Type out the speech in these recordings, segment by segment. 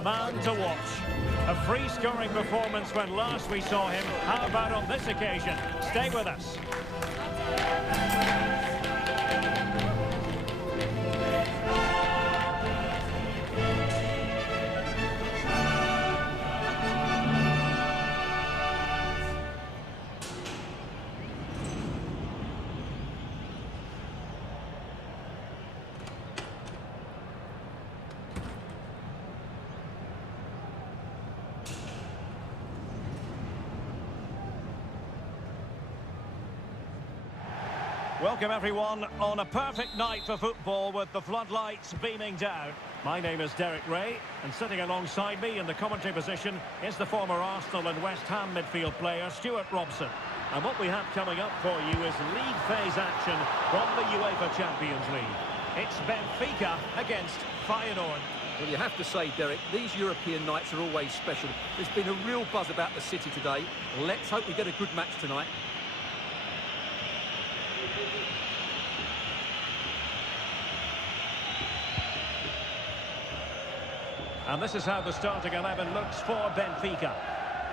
the man to watch. A free-scoring performance when last we saw him. How about on this occasion? Stay with us. Welcome everyone on a perfect night for football with the floodlights beaming down. My name is Derek Ray, and sitting alongside me in the commentary position is the former Arsenal and West Ham midfield player Stuart Robson. And what we have coming up for you is league phase action from the UEFA Champions League. It's Benfica against Feyenoord. Well, you have to say, Derek, these European nights are always special. There's been a real buzz about the city today. Let's hope we get a good match tonight. And this is how the starting 11 looks for Benfica.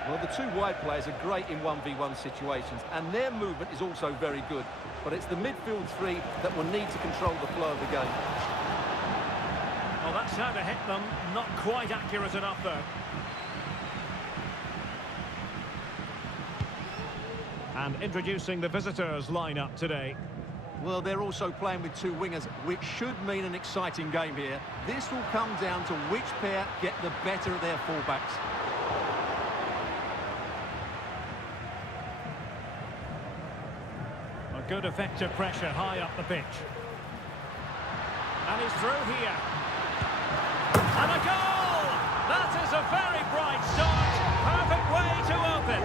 Well, the two wide players are great in 1v1 situations, and their movement is also very good. But it's the midfield three that will need to control the flow of the game. Well, that's how to hit them. Not quite accurate enough, though. And introducing the visitors' lineup today. Well, they're also playing with two wingers, which should mean an exciting game here. This will come down to which pair get the better of their fullbacks. A good effective pressure high up the pitch. And he's through here. And a goal! That is a very bright start. Perfect way to open.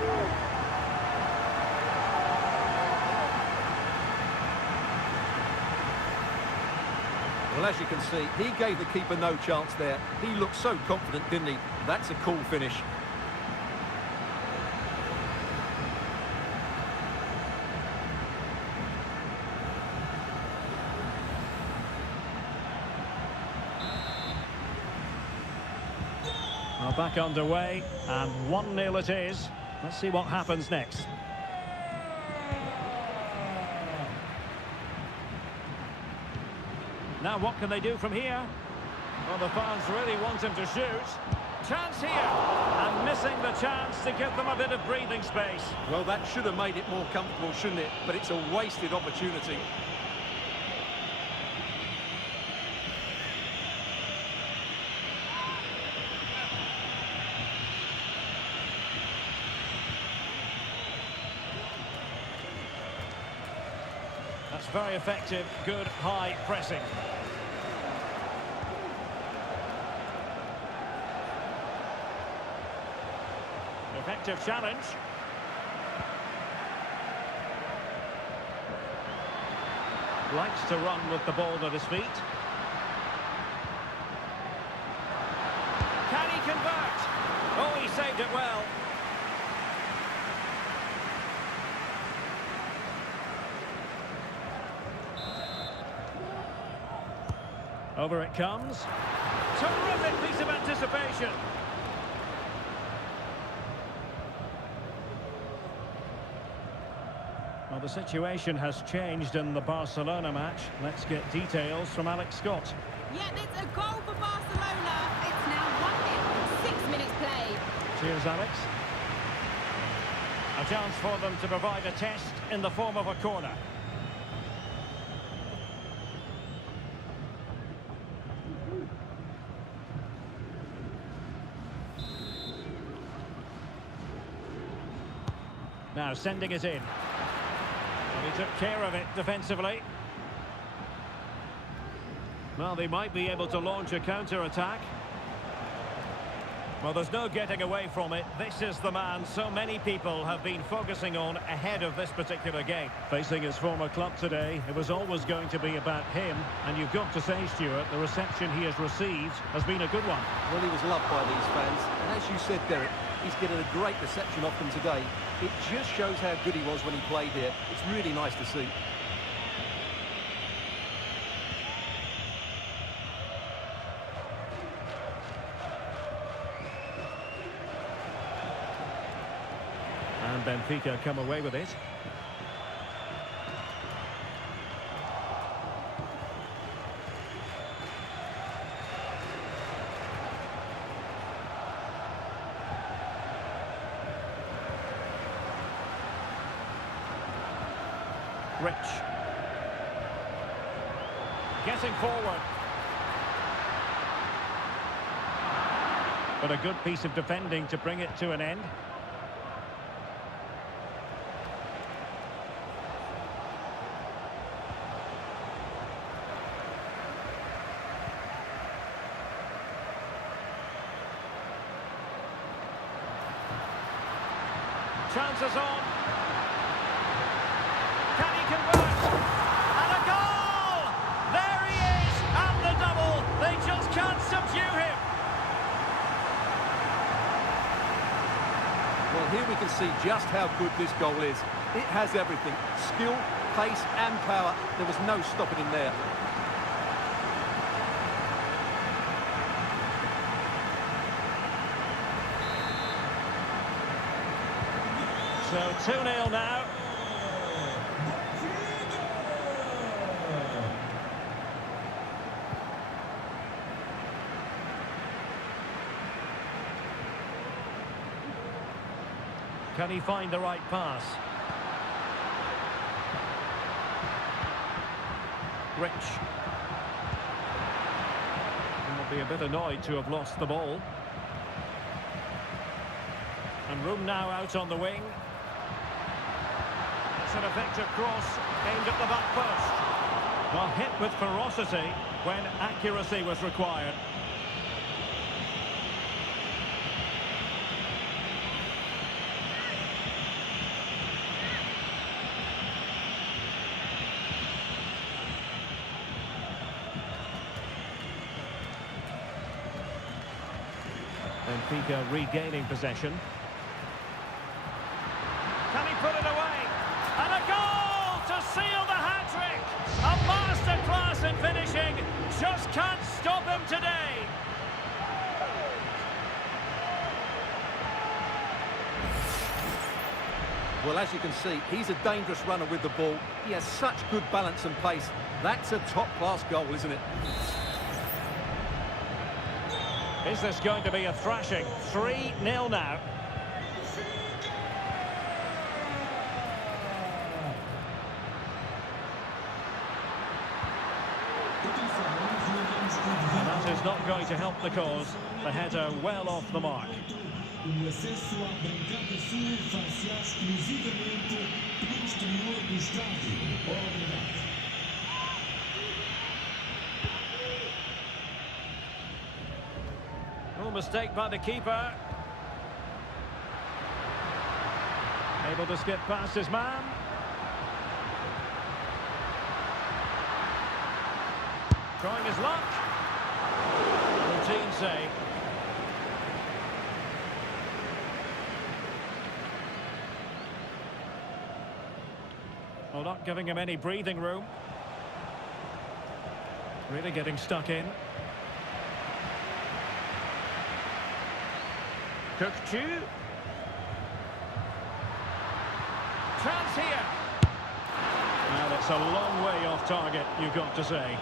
Well, as you can see, he gave the keeper no chance there. He looked so confident, didn't he? That's a cool finish. Well, back underway, and 1-0 it is. Let's see what happens next. Now what can they do from here? Well, the fans really want him to shoot. Chance here, and missing the chance to give them a bit of breathing space. Well, that should have made it more comfortable, shouldn't it? But it's a wasted opportunity. That's very effective, good high pressing. Effective challenge. Likes to run with the ball at his feet. Can he convert? Oh, he saved it well. Over it comes. Terrific piece of anticipation. Well, the situation has changed in the Barcelona match. Let's get details from Alex Scott. Yeah, it's a goal for Barcelona. It's now 1-0, 6 minutes played. Cheers, Alex. A chance for them to provide a test in the form of a corner. Now sending it in. Well, he took care of it defensively. Well, they might be able to launch a counter-attack. Well, there's no getting away from it. This is the man so many people have been focusing on ahead of this particular game. Facing his former club today, it was always going to be about him. And you've got to say, Stuart, the reception he has received has been a good one. Well, he was loved by these fans. And as you said, Derek, he's getting a great reception off them today. It just shows how good he was when he played here. It's really nice to see. And Benfica come away with it. Rich. Getting forward. But a good piece of defending to bring it to an end. Chances on. Can he convert? And a goal! There he is! And the double! They just can't subdue him! Well, here we can see just how good this goal is. It has everything. Skill, pace and power. There was no stopping him there. So 2-0 now. Can he find the right pass? Rich. He'll be a bit annoyed to have lost the ball. And room now out on the wing. It's an effective cross aimed at the back post. Well, hit with ferocity when accuracy was required. Benfica regaining possession. Can he put it away? And a goal to seal the hat-trick! A masterclass in finishing. Just can't stop him today. Well, as you can see, he's a dangerous runner with the ball. He has such good balance and pace. That's a top-class goal, isn't it? Is this going to be a thrashing? 3-0 now. And that is not going to help the cause. The header well off the mark. O acesso à bancada sul far-se-á exclusivamente pelo exterior do estádio. Obrigado. No mistake by the keeper. Able to skip past his man. Trying his luck. Routine save. Well, not giving him any breathing room. Really getting stuck in. Cook-Chu. Chance here. And it's a long way off target, you've got to say.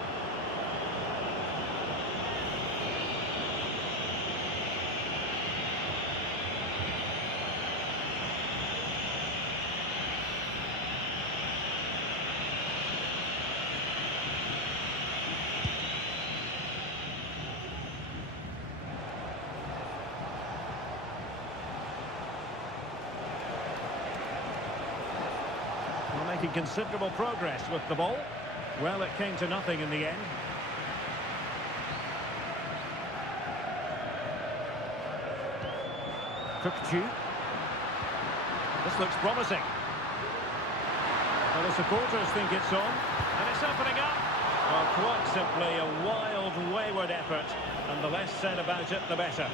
Making considerable progress with the ball. Well, it came to nothing in the end. Cook-Chu. This looks promising. Well, the supporters think it's on, and it's opening up. Well, quite simply a wild, wayward effort, and the less said about it, the better.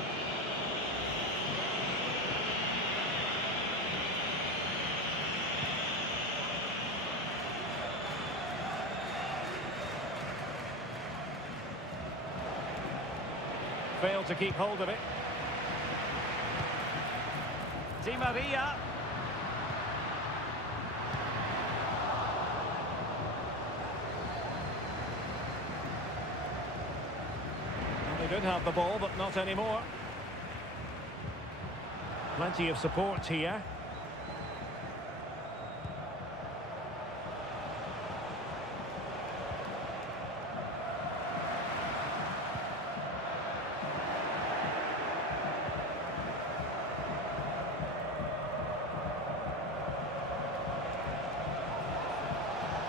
Failed to keep hold of it. Di Maria. They did have the ball, but not anymore. Plenty of support here.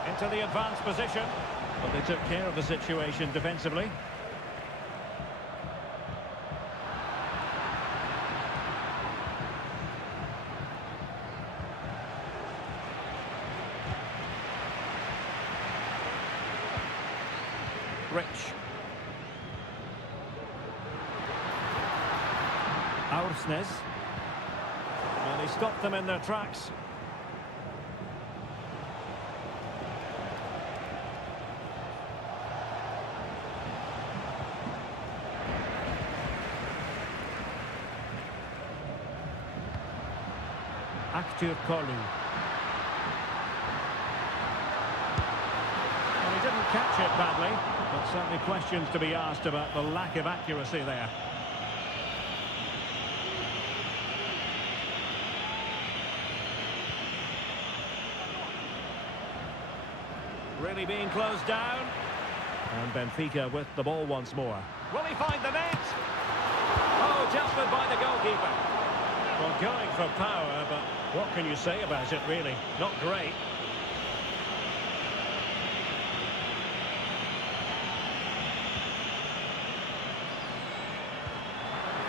Into the advanced position, but they took care of the situation defensively. Rich. Aursnes. And he stopped them in their tracks. Aktur Kolu. Well, he didn't catch it badly, but certainly questions to be asked about the lack of accuracy there. Really being closed down. And Benfica with the ball once more. Will he find the net? Oh, judgment by the goalkeeper. Well, going for power, but what can you say about it, really? Not great.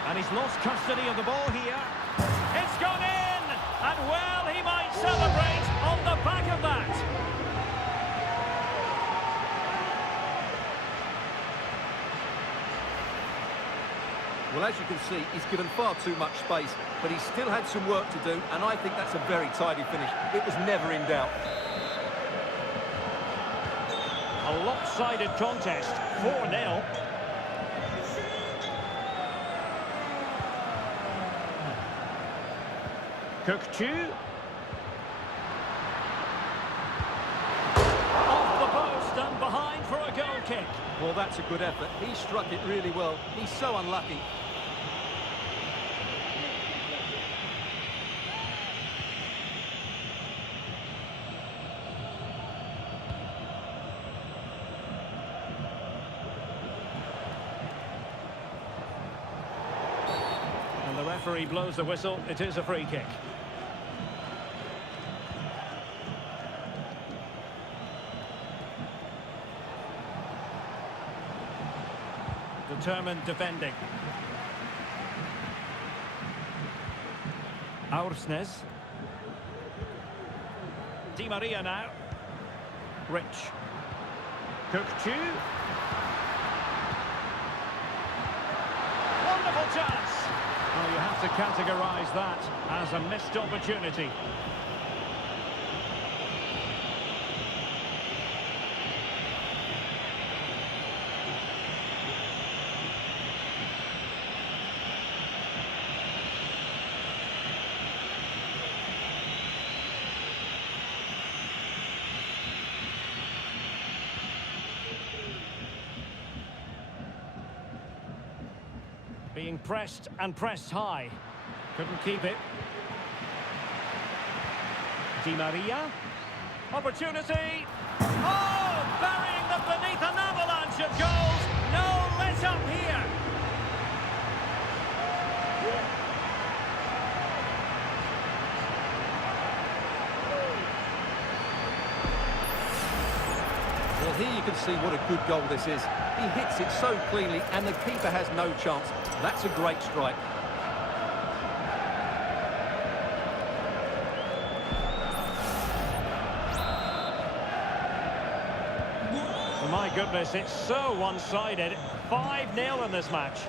And he's lost custody of the ball here. It's gone in! And, well, he might celebrate on the back of that. Well, as you can see, he's given far too much space, but he still had some work to do, and I think that's a very tidy finish. It was never in doubt. A lopsided contest, 4-0. Kökçü. Off the post and behind for a goal kick. Well, that's a good effort. He struck it really well. He's so unlucky. And the referee blows the whistle. It is a free kick. Determined defending. Aursnes. Di Maria now. Rich. Kökçü. Wonderful chance. Well, you have to categorise that as a missed opportunity. Being pressed and pressed high. Couldn't keep it. Di Maria. Opportunity. Oh, burying them beneath an avalanche of goals. No let up here. Well, here you can see what a good goal this is. He hits it so cleanly, and the keeper has no chance. That's a great strike. My goodness, it's so one-sided. 5-0 in this match.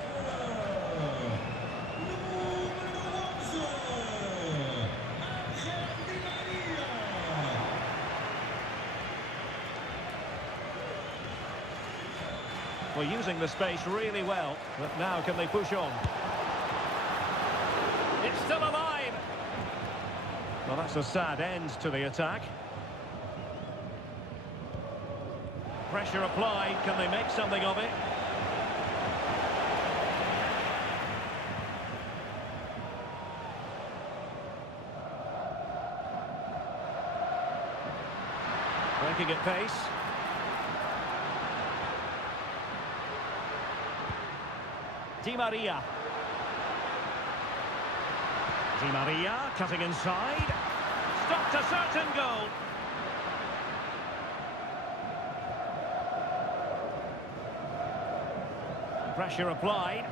Well, using the space really well, but now can they push on? It's still alive. Well, that's a sad end to the attack. Pressure applied. Can they make something of it? Breaking at pace. Di Maria. Di Maria cutting inside. Stopped a certain goal. Pressure applied.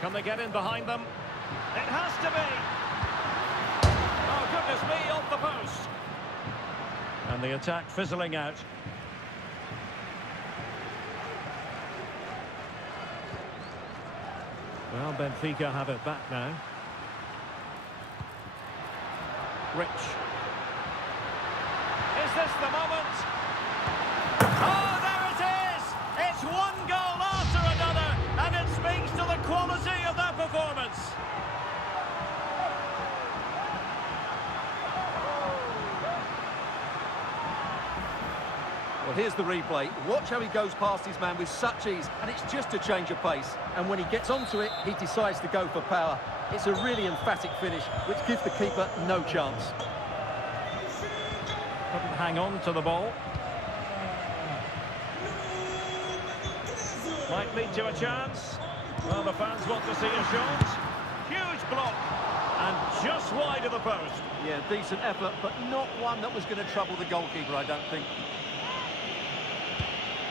Can they get in behind them? It has to be. Oh, goodness me, off the post. And the attack fizzling out. Well, Benfica have it back now. Rich. Is this the moment? Oh, there it is! It's one goal after another, and it speaks to the quality of their performance. Well, here's the replay. Watch how he goes past his man with such ease, and it's just a change of pace. And when he gets onto it, he decides to go for power. It's a really emphatic finish, which gives the keeper no chance. Couldn't hang on to the ball. Might lead to a chance. Well, the fans want to see a shot. Huge block. And just wide of the post. Yeah, decent effort, but not one that was going to trouble the goalkeeper, I don't think.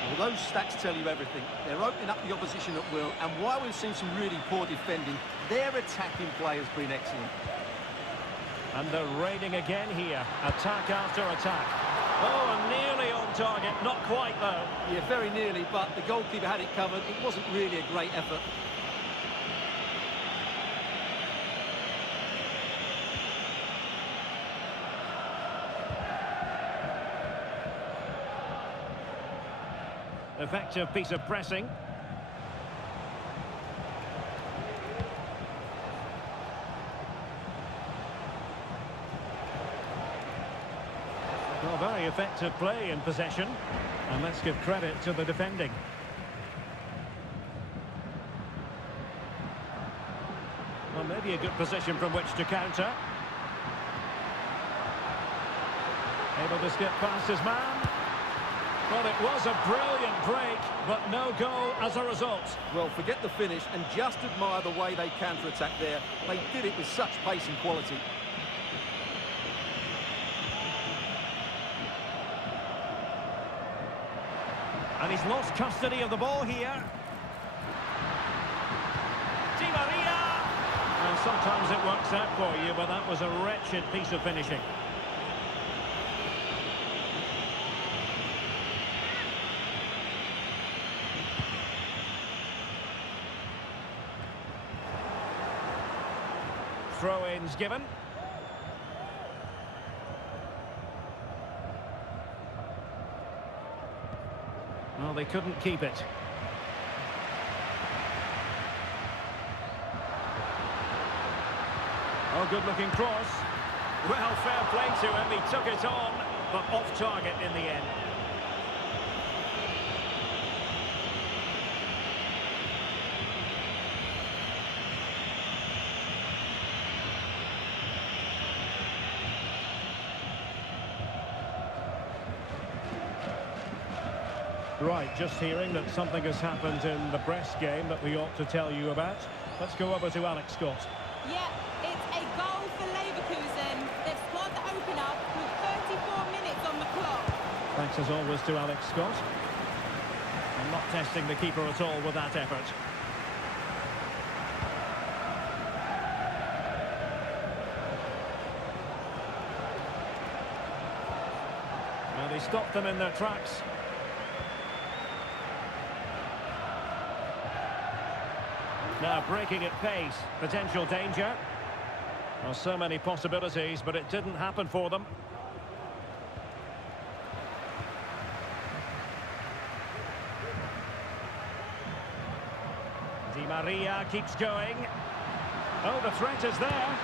Well, those stats tell you everything. They're opening up the opposition at will, and while we've seen some really poor defending, their attacking play has been excellent. And they're raining again here. Attack after attack. Oh, and nearly on target. Not quite, though. Yeah, very nearly, but the goalkeeper had it covered. It wasn't really a great effort. Effective piece of pressing. Well, very effective play in possession. And let's give credit to the defending. Well, maybe a good position from which to counter. Able to skip past his man. Well, it was a brilliant break, but no goal as a result. Well, forget the finish and just admire the way they counter-attack there. They did it with such pace and quality. And he's lost custody of the ball here. Di Maria! And sometimes it works out for you, but that was a wretched piece of finishing. Throw-ins given. Well, they couldn't keep it. Oh, good-looking cross. Well, fair play to him. He took it on, but off target in the end. Right, just hearing that something has happened in the Brest game that we ought to tell you about. Let's go over to Alex Scott. Yeah, it's a goal for Leverkusen. They've scored the opener with 34 minutes on the clock. Thanks as always to Alex Scott. And not testing the keeper at all with that effort. Well, he stopped them in their tracks. Now breaking at pace, potential danger. Well, so many possibilities, but it didn't happen for them. Di Maria keeps going. Oh, the threat is there.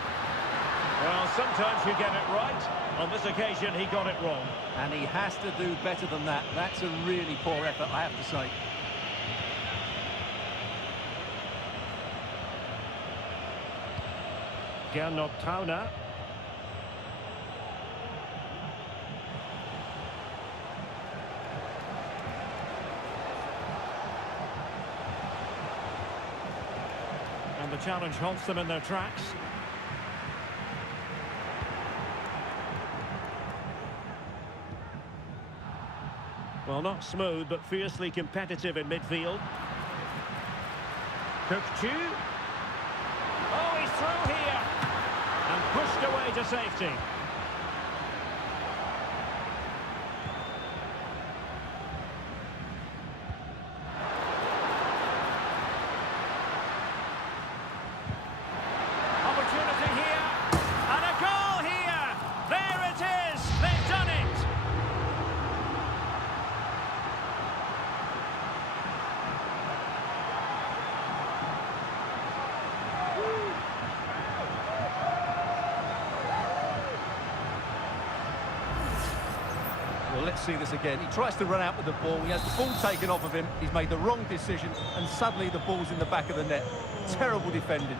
Well, sometimes you get it right. On this occasion, he got it wrong. And he has to do better than that. That's a really poor effort, I have to say. Gernot Trauner. challenge halts them in their tracks. Well, not smooth, but fiercely competitive in midfield. Cook-Chu. Oh, he's through here. And pushed away to safety. Opportunity here. And a goal here. There it is. They've done it. Well, let's see this again. He tries to run out with the ball. He has the ball taken off of him. He's made the wrong decision, and suddenly the ball's in the back of the net. Terrible defending.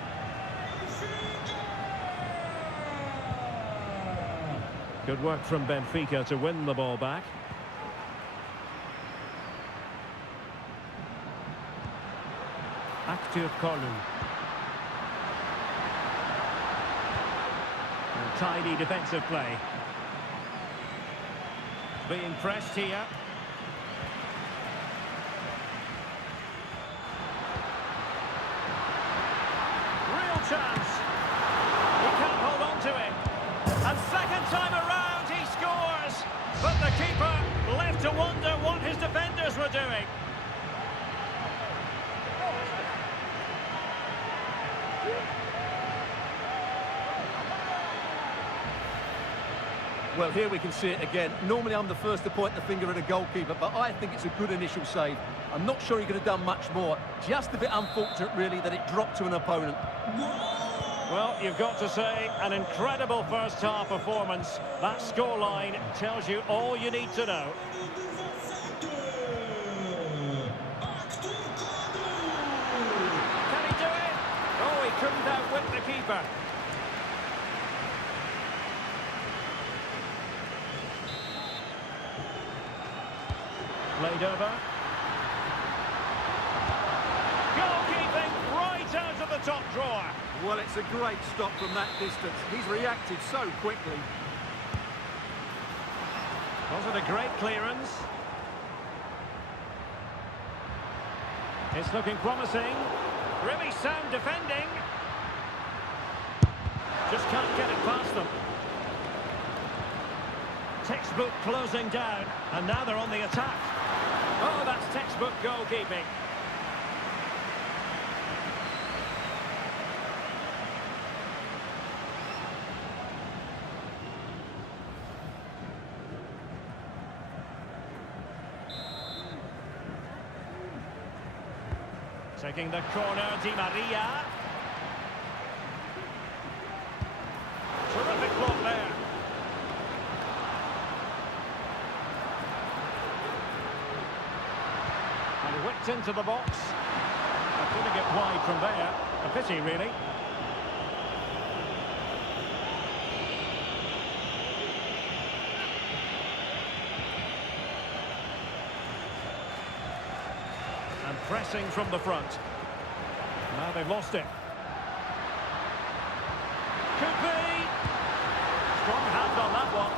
Good work from Benfica to win the ball back. Active Kolu. Tidy defensive play. Being pressed here. Real chance. He can't hold on to it. And second time around he scores. But the keeper left to wonder what his defenders were doing. Well, here we can see it again. Normally I'm the first to point the finger at a goalkeeper, but I think it's a good initial save. I'm not sure he could have done much more. Just a bit unfortunate, really, that it dropped to an opponent. Well, you've got to say, an incredible first-half performance. That scoreline tells you all you need to know. Can he do it? Oh, he couldn't outwit the keeper. Played over. Goalkeeping right out of the top drawer. Well, it's a great stop from that distance. He's reacted so quickly. Was it a great clearance? It's looking promising. Really sound defending. Just can't get it past them. Textbook closing down, and now they're on the attack. Oh, that's textbook goalkeeping. Taking the corner, Di Maria. Terrific block there. And whipped into the box. Putting it wide from there. A pity, really. And pressing from the front. Now they've lost it. Could be. Strong hand on that one.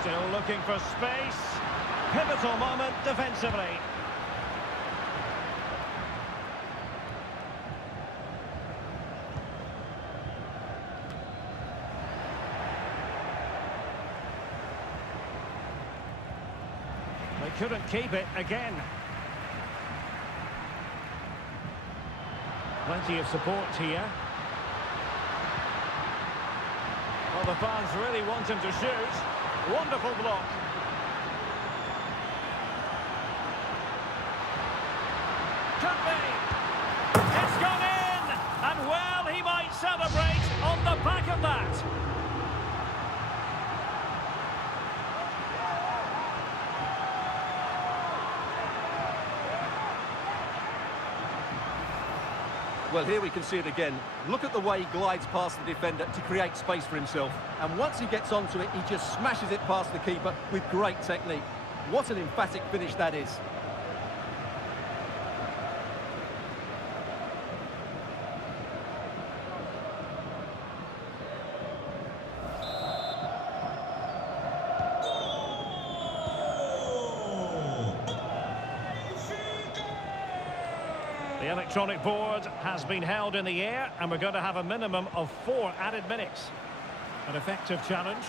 Still looking for space. Pivotal moment defensively. They couldn't keep it again. Plenty of support here. Well, the fans really want him to shoot. Wonderful block. Could be. It's gone in. And well, he might celebrate on the back of that. Well, here we can see it again. Look at the way he glides past the defender to create space for himself. And once he gets onto it, he just smashes it past the keeper with great technique. What an emphatic finish that is. The electronic board has been held in the air, and we're going to have a minimum of 4 added minutes. An effective challenge.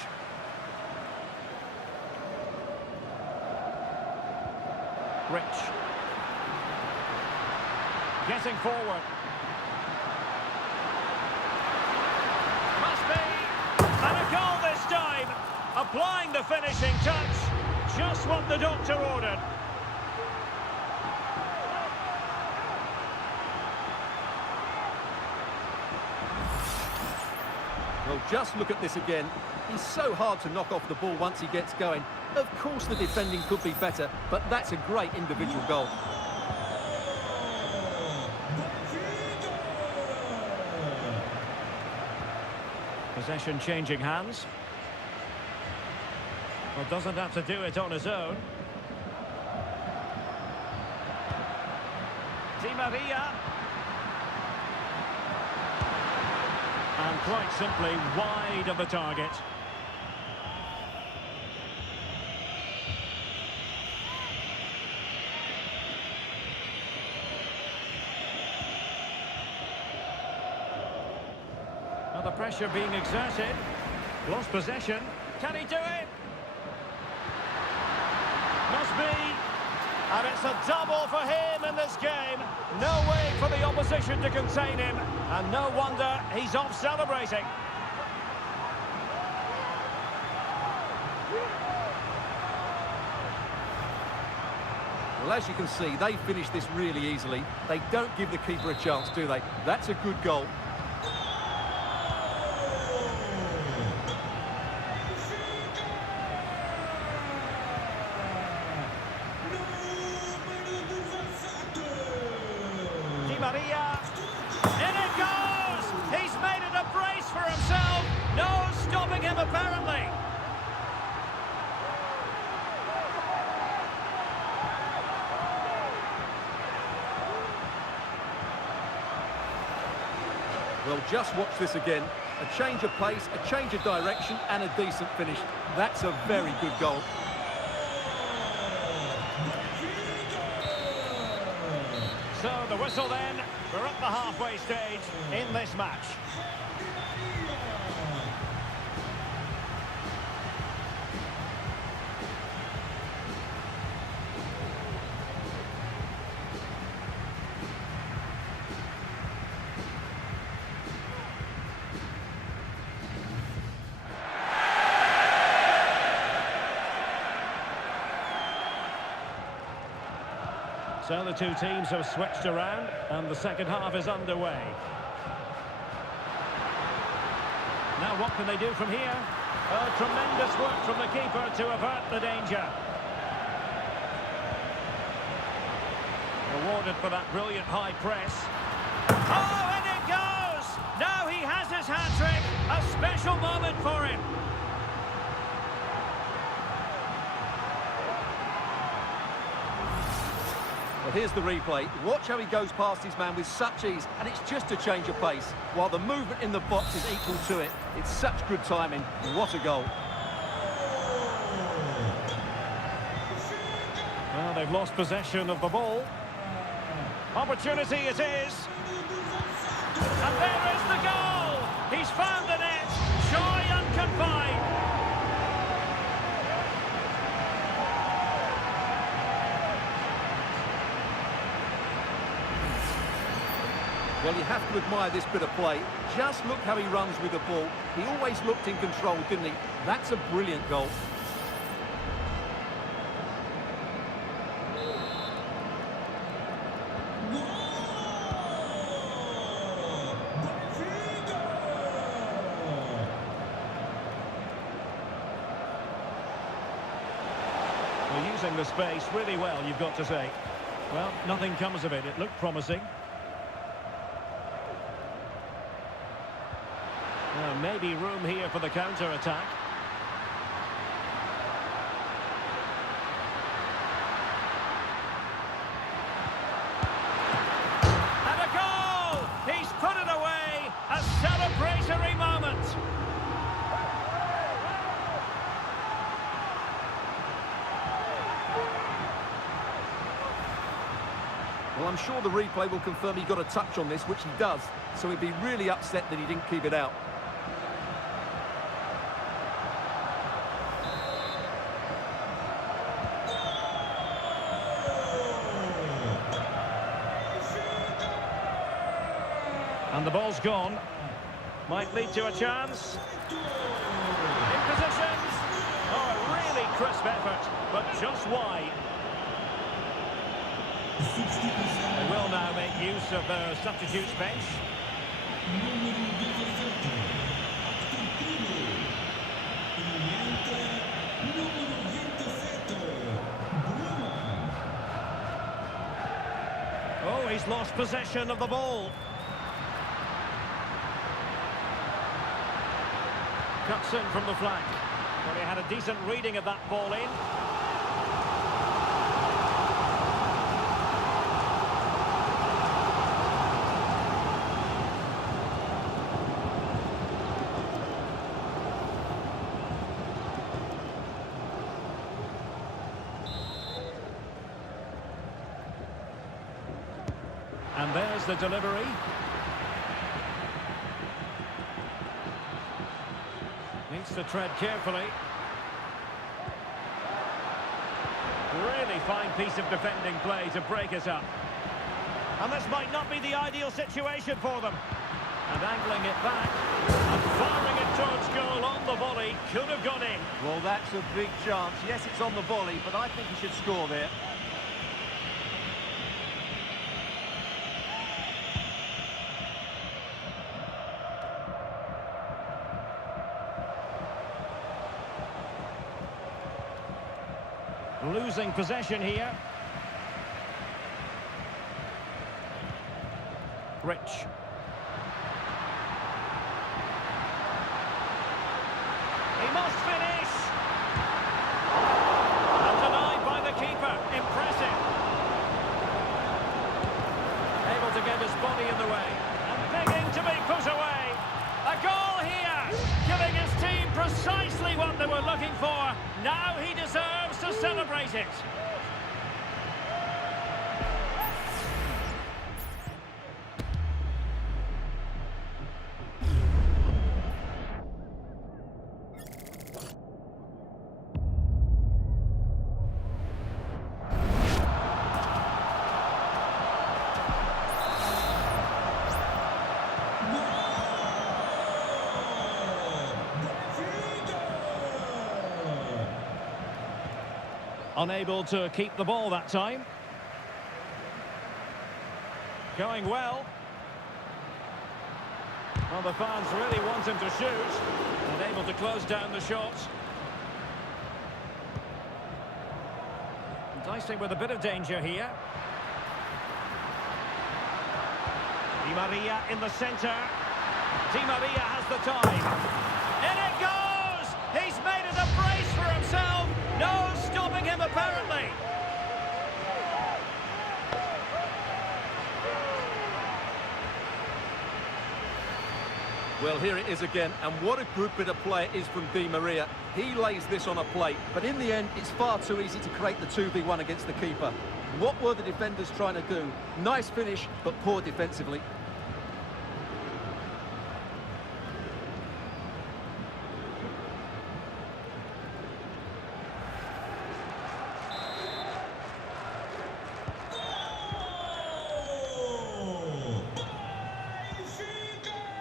Rich. Getting forward. Must be. And a goal this time. Applying the finishing touch. Just what the doctor ordered. Well, just look at this again. He's so hard to knock off the ball once he gets going. Of course the defending could be better, but that's a great individual goal. Possession changing hands. Well, doesn't have to do it on his own. Di Maria. And quite simply wide of the target. Now the pressure being exerted. Lost possession. Can he do it? Must be. And it's a double for him in this game. No way for the opposition to contain him. And no wonder he's off celebrating. Well, as you can see, they finish this really easily. They don't give the keeper a chance, do they? That's a good goal. Maria, in it goes! He's made it a brace for himself. No stopping him, apparently. Well, just watch this again. A change of pace, a change of direction, and a decent finish. That's a very good goal. So the whistle then, we're at the halfway stage in this match. So the two teams have switched around and the second half is underway. Now what can they do from here? Oh, tremendous work from the keeper to avert the danger. Rewarded for that brilliant high press. Oh, and it goes! Now he has his hat-trick. A special moment for him. Well, here's the replay. Watch how he goes past his man with such ease, and it's just a change of pace. While the movement in the box is equal to it. It's such good timing. What a goal. Well, they've lost possession of the ball. Opportunity it is. And there is the goal! He's found the net, shy and confined. Well, you have to admire this bit of play. Just look how he runs with the ball. He always looked in control, didn't he? That's a brilliant goal. They're using the space really well, you've got to say. Well, nothing comes of it. It looked promising. Maybe room here for the counter-attack. And a goal! He's put it away! A celebratory moment! Well, I'm sure the replay will confirm he got a touch on this, which he does, so he'd be really upset that he didn't keep it out. And the ball's gone. Might lead to a chance. In positions. Oh, a really crisp effort, but just wide. They will now make use of their substitutes bench. Oh, he's lost possession of the ball. Cuts in from the flank. Well, he had a decent reading of that ball in. And there's the delivery. Needs to tread carefully. Really fine piece of defending play to break us up. And this might not be the ideal situation for them. And angling it back. And firing it towards goal on the volley. Could have gone in. Well, that's a big chance. Yes, it's on the volley, but I think he should score there. Losing possession here. Rich. He must finish. And denied by the keeper. Impressive. Able to get his body in the way. And begging to be put away. A goal here. Giving his team precisely what they were looking for. Now he deserves to celebrate it. Unable to keep the ball that time. Going well. Well, the fans really want him to shoot. Unable to close down the shot. Enticing with a bit of danger here. Di Maria in the centre. Di Maria has the time. In it goes! He's made it a brace for himself. No stopping him, apparently. Well, here it is again, and what a good bit of play it is from Di Maria. He lays this on a plate, but in the end, it's far too easy to create the 2v1 against the keeper. What were the defenders trying to do? Nice finish, but poor defensively.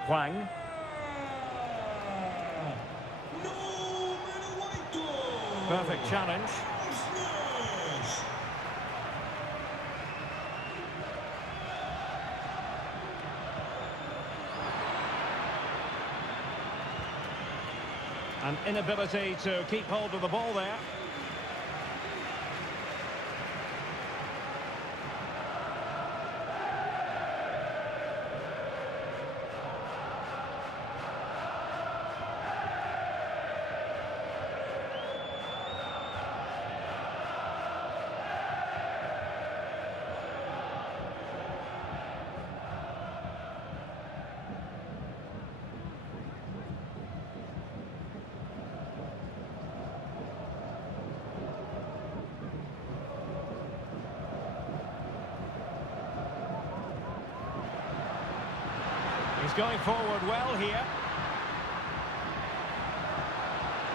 Hwang. Perfect challenge. An inability to keep hold of the ball there. He's going forward well here.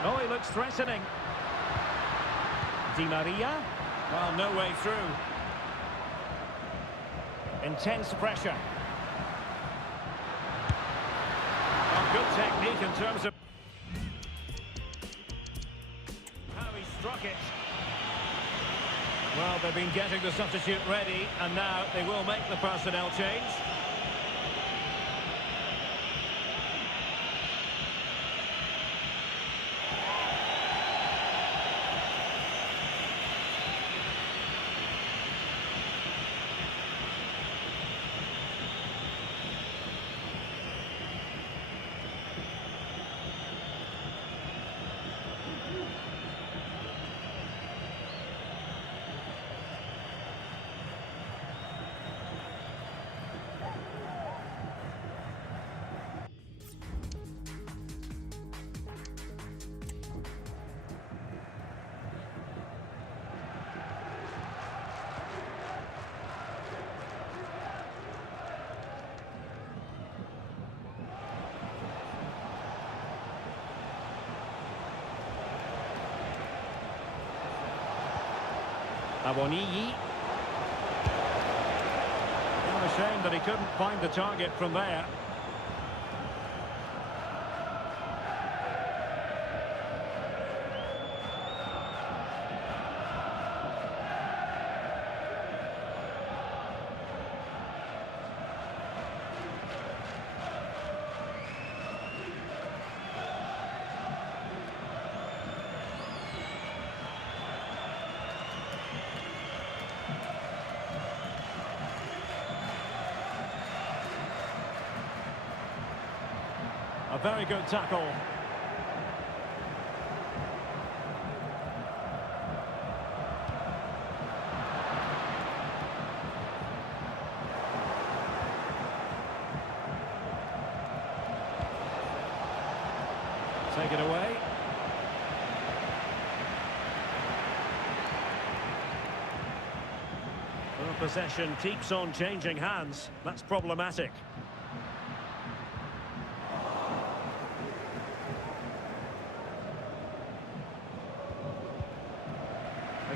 Oh, he looks threatening. Di Maria. Well, no way through. Intense pressure. Well, good technique in terms of how he struck it. Well, they've been getting the substitute ready, and now they will make the personnel change. Awoniyi. What a shame that he couldn't find the target from there. A very good tackle. Take it away. Well, possession keeps on changing hands. That's problematic.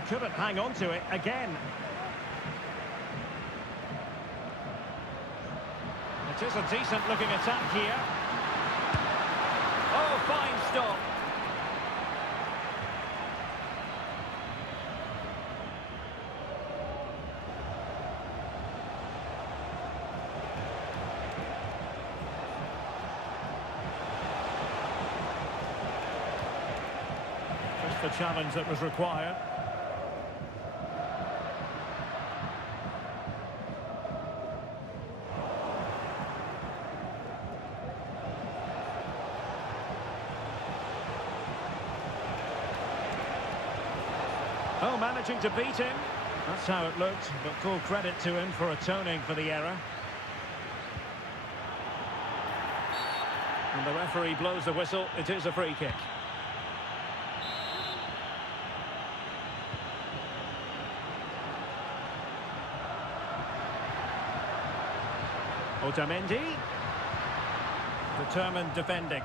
Couldn't hang on to it again. It is a decent looking attack here. Oh, fine stop. Just the challenge that was required. Oh, managing to beat him. That's how it looked, but full credit to him for atoning for the error. And the referee blows the whistle. It is a free kick. Otamendi. Determined defending.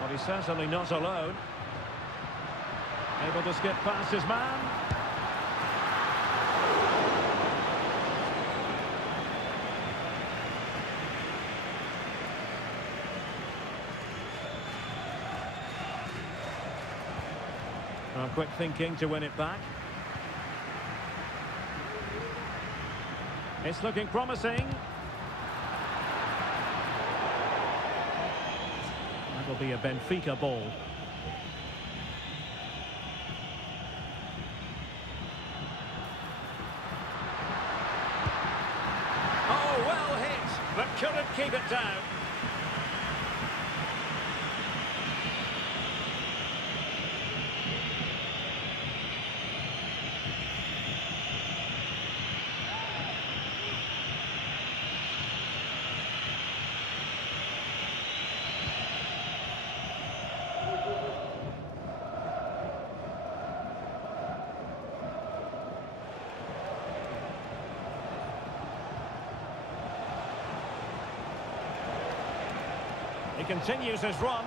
Well, he's certainly not alone. Able to skip past his man. Quick thinking to win it back. It's looking promising. That'll be a Benfica ball. Oh, well hit, but couldn't keep it down. continues his run.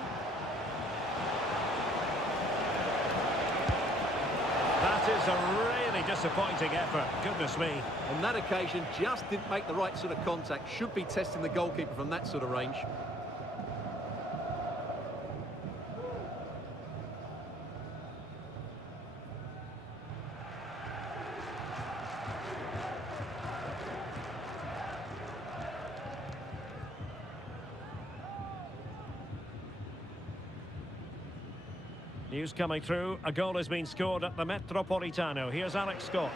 That is a really disappointing effort. Goodness me. On that occasion, just didn't make the right sort of contact. Should be testing the goalkeeper from that sort of range. News coming through. A goal has been scored at the Metropolitano. Here's Alex Scott.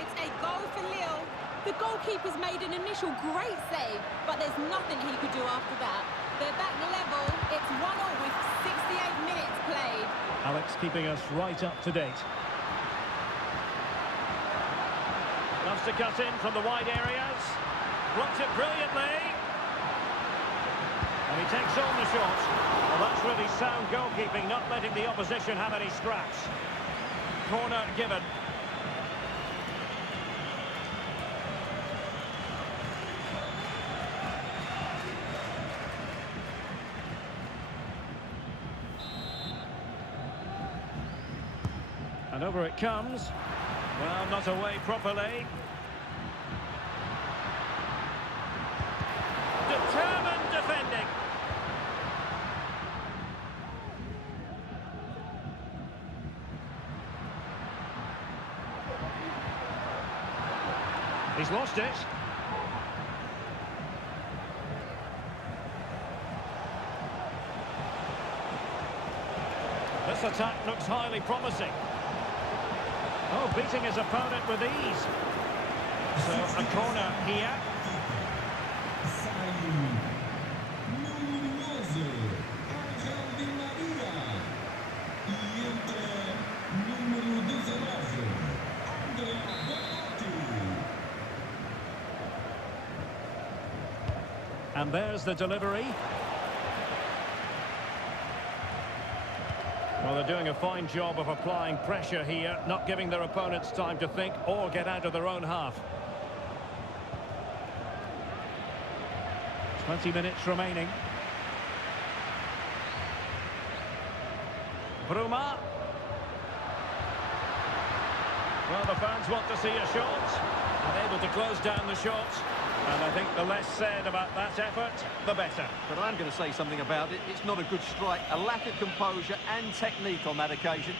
It's a goal for Lille. The goalkeeper's made an initial great save, but there's nothing he could do after that. They're back level. It's 1-1 with 68 minutes played. Alex keeping us right up to date. Loves to cut in from the wide areas. Blocks it brilliantly. And he takes on the shot. Well, that's really sound goalkeeping, not letting the opposition have any scraps. Corner given. And over it comes. Well, not away properly. Determined defending. He's lost it. This attack looks highly promising. Oh, beating his opponent with ease. So, a corner here. And there's the delivery. Well, they're doing a fine job of applying pressure here, not giving their opponents time to think or get out of their own half. 20 minutes remaining. Bruma. Well, the fans want to see a shot. Unable to close down the shot. And I think the less said about that effort, the better. But I'm going to say something about it. It's not a good strike. A lack of composure and technique on that occasion.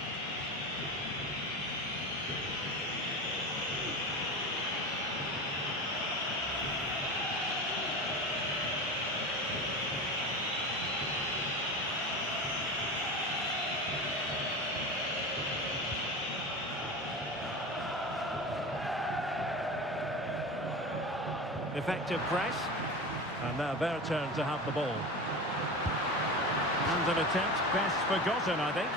Effective press. And now their turn to have the ball. And an attempt best forgotten, I think.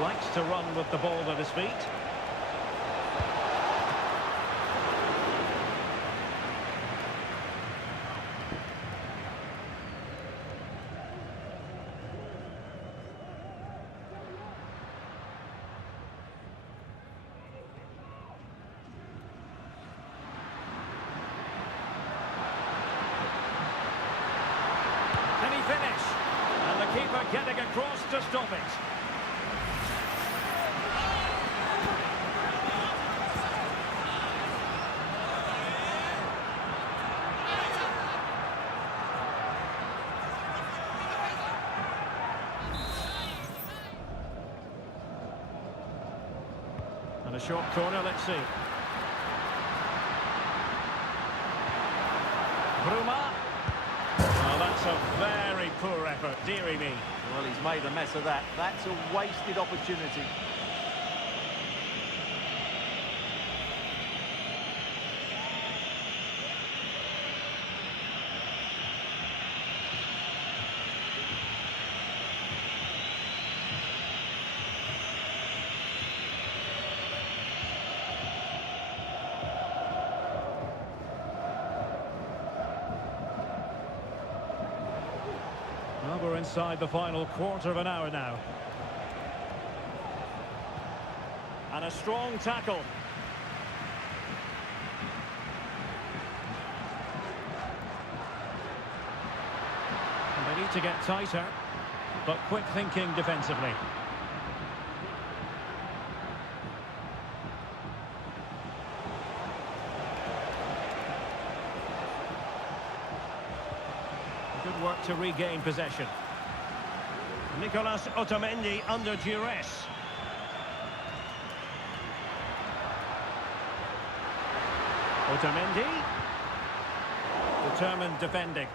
Likes to run with the ball at his feet. Can he finish? And the keeper getting across to stop it. And a short corner, let's see. Bruma. Oh, that's a very poor effort, dearie me. Well, he's made a mess of that. That's a wasted opportunity. we're inside the final quarter of an hour now. And a strong tackle. And they need to get tighter, but quick thinking defensively. Good work to regain possession. Nicolas Otamendi under duress. Otamendi. Determined defending.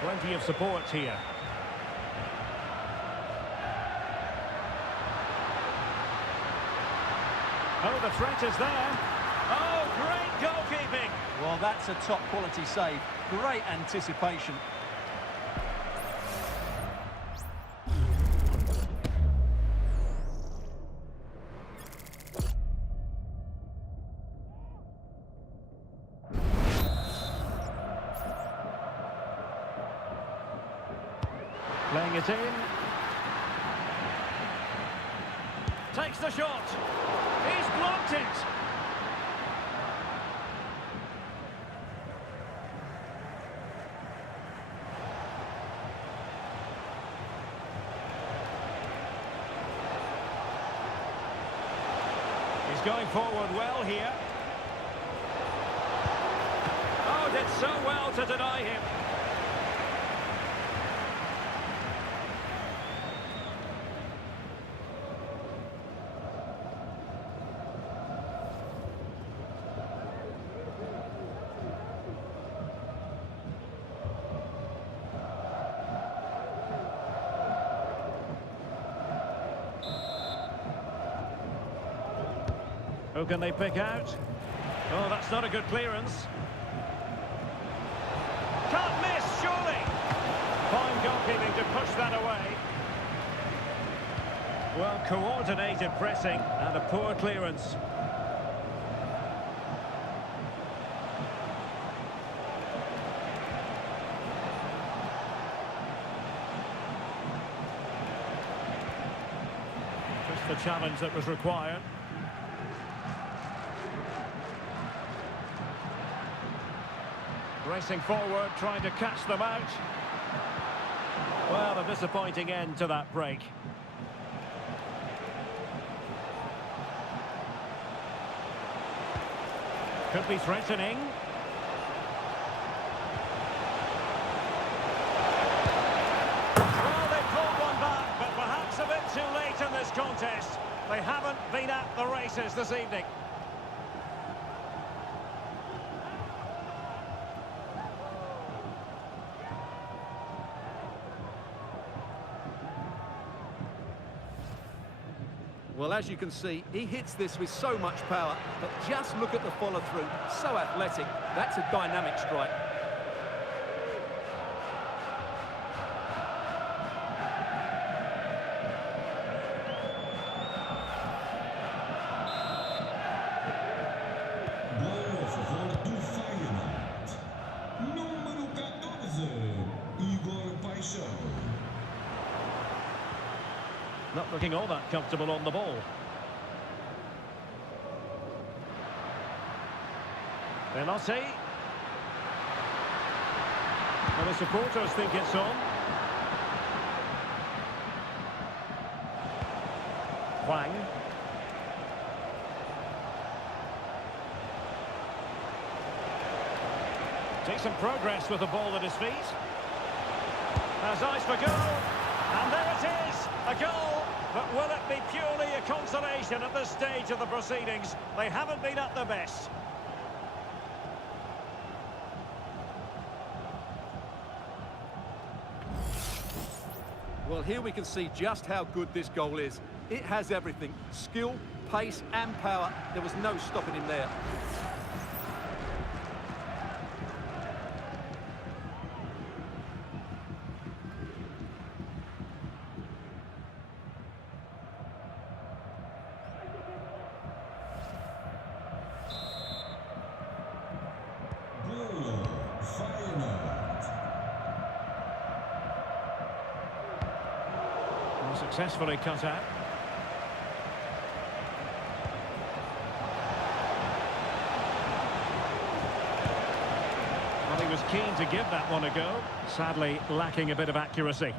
Plenty of support here. Oh, the threat is there. Oh, great goalkeeping. Well, that's a top quality save. Great anticipation. Playing it in. Takes the shot. He's blocked it. He's going forward well here. Oh, did so well to deny him. Who can they pick out? Oh, that's not a good clearance. Can't miss, surely. Fine goalkeeping to push that away. Well, coordinated pressing and a poor clearance. Just the challenge that was required. Racing forward, trying to catch them out. Well, a disappointing end to that break. Could be threatening. Well, they pulled one back, but perhaps a bit too late in this contest. They haven't been at the races this evening. Well, as you can see, he hits this with so much power, but just look at the follow-through. So athletic. That's a dynamic strike. Gol a favor do Feyenoord. Número 14, Igor Paixão. Not looking all that comfortable on the ball. Veloci. Well, the supporters think it's on. Hwang. Decent progress with the ball at his feet. Has eyes for goal. And there it is, a goal. But will it be purely a consolation at this stage of the proceedings? They haven't been at their best. Well, here we can see just how good this goal is. It has everything. Skill, pace and power. There was no stopping him there. Successfully cut out. Well, he was keen to give that one a go. Sadly, lacking a bit of accuracy.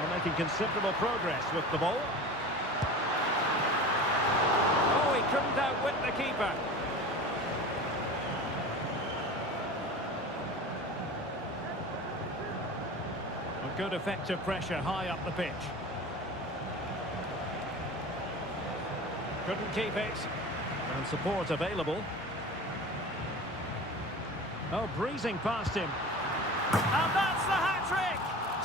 They're making considerable progress with the ball. Oh, he couldn't outwit the keeper. A good effective pressure high up the pitch. Couldn't keep it. And support available. Oh, breezing past him. And that's the hat-trick!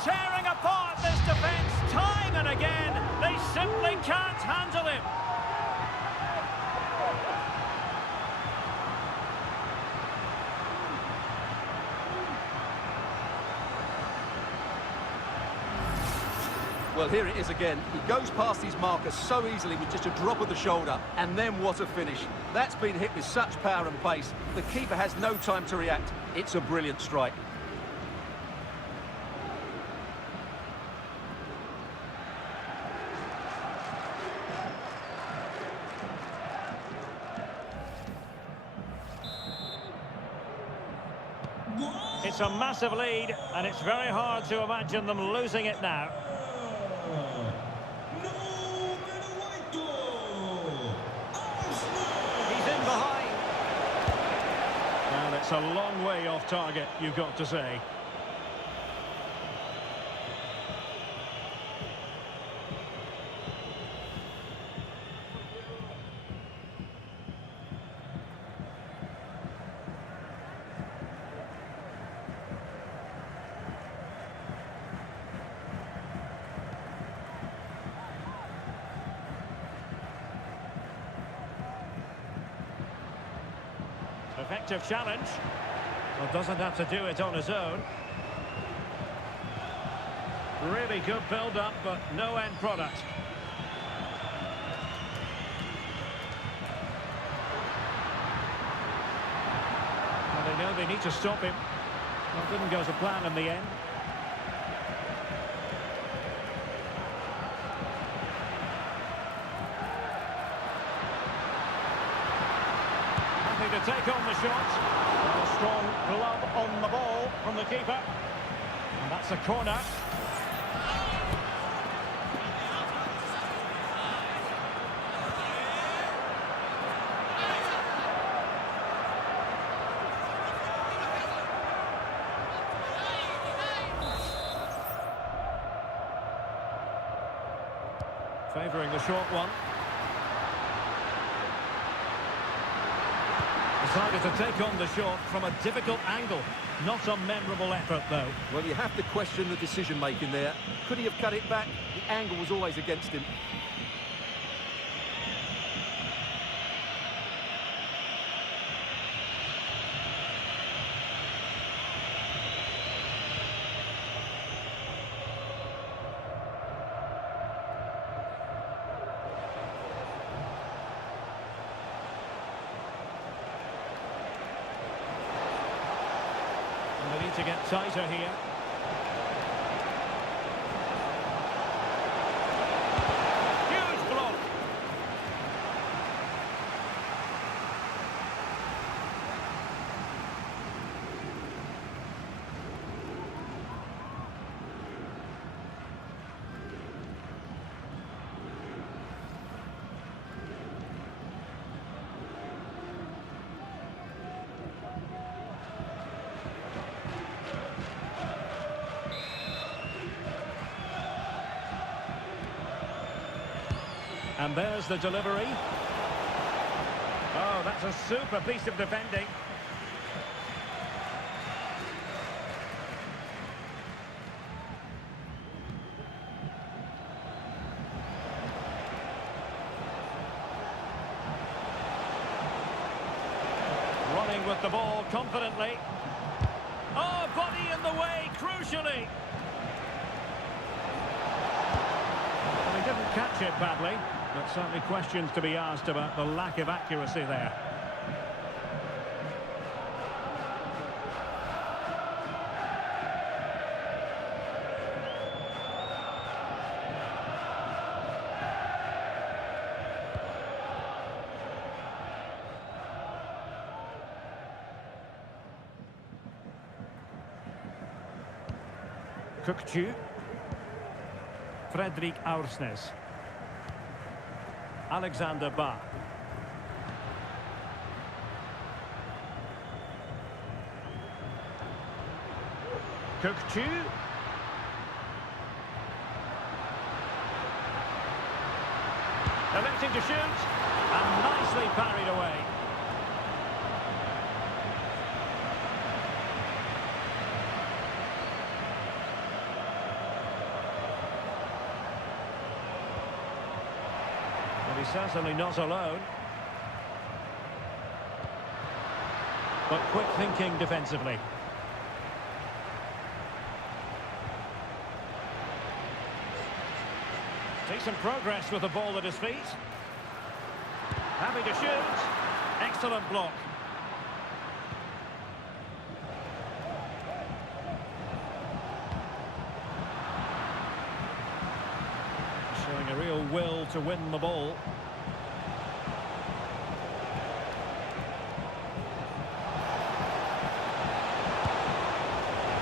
Tearing apart this defence time and again. They simply can't handle him. Well, here it is again. He goes past his marker so easily with just a drop of the shoulder. And then what a finish. That's been hit with such power and pace. The keeper has no time to react. It's a brilliant strike. It's a massive lead, and it's very hard to imagine them losing it now. He's in behind. Well, it's a long way off target, you've got to say. Effective challenge. Well, doesn't have to do it on his own. Really good build-up, but no end product. Well, they know they need to stop him. Well, it didn't go to plan in the end. To take on the shot. A strong glove on the ball from the keeper. And that's a corner. Favouring the short one. Decided to take on the shot from a difficult angle. Not a memorable effort, though. Well, you have to question the decision-making there. Could he have cut it back? The angle was always against him. They need to get tighter here. Huge block. And there's the delivery. Oh, that's a super piece of defending. Dealing with the ball confidently. Oh, body in the way, crucially. Well, he didn't catch it badly, but certainly questions to be asked about the lack of accuracy there. Kukçu. Fredrik Aursnes. Alexander Ba. Kukçu. Electing to shoot. And nicely parried away. He's certainly not alone. But quick thinking defensively. Decent progress with the ball at his feet. Happy to shoot. Excellent block. Showing a real will to win the ball.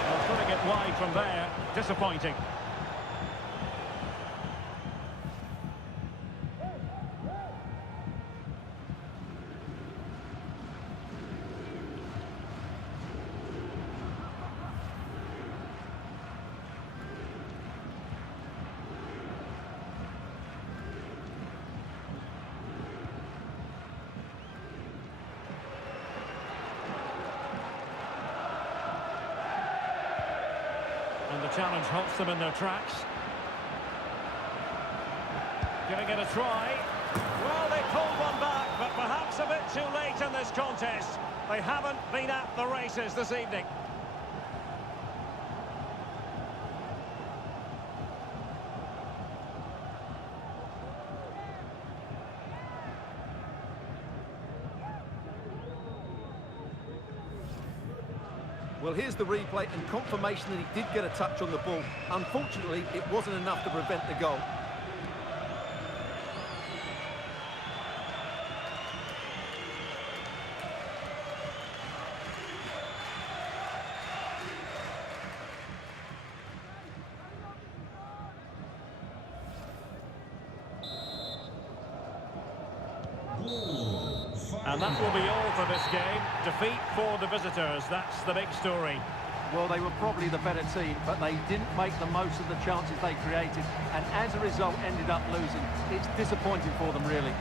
Well, putting it wide from there, disappointing. And the challenge halts them in their tracks. Giving it a try. Well, they pulled one back, but perhaps a bit too late in this contest. They haven't been at the races this evening. Well, here's the replay and confirmation that he did get a touch on the ball. Unfortunately, it wasn't enough to prevent the goal. And that will be all for this game. Defeat for the visitors, that's the big story. Well, they were probably the better team, but they didn't make the most of the chances they created, and as a result ended up losing. It's disappointing for them, really.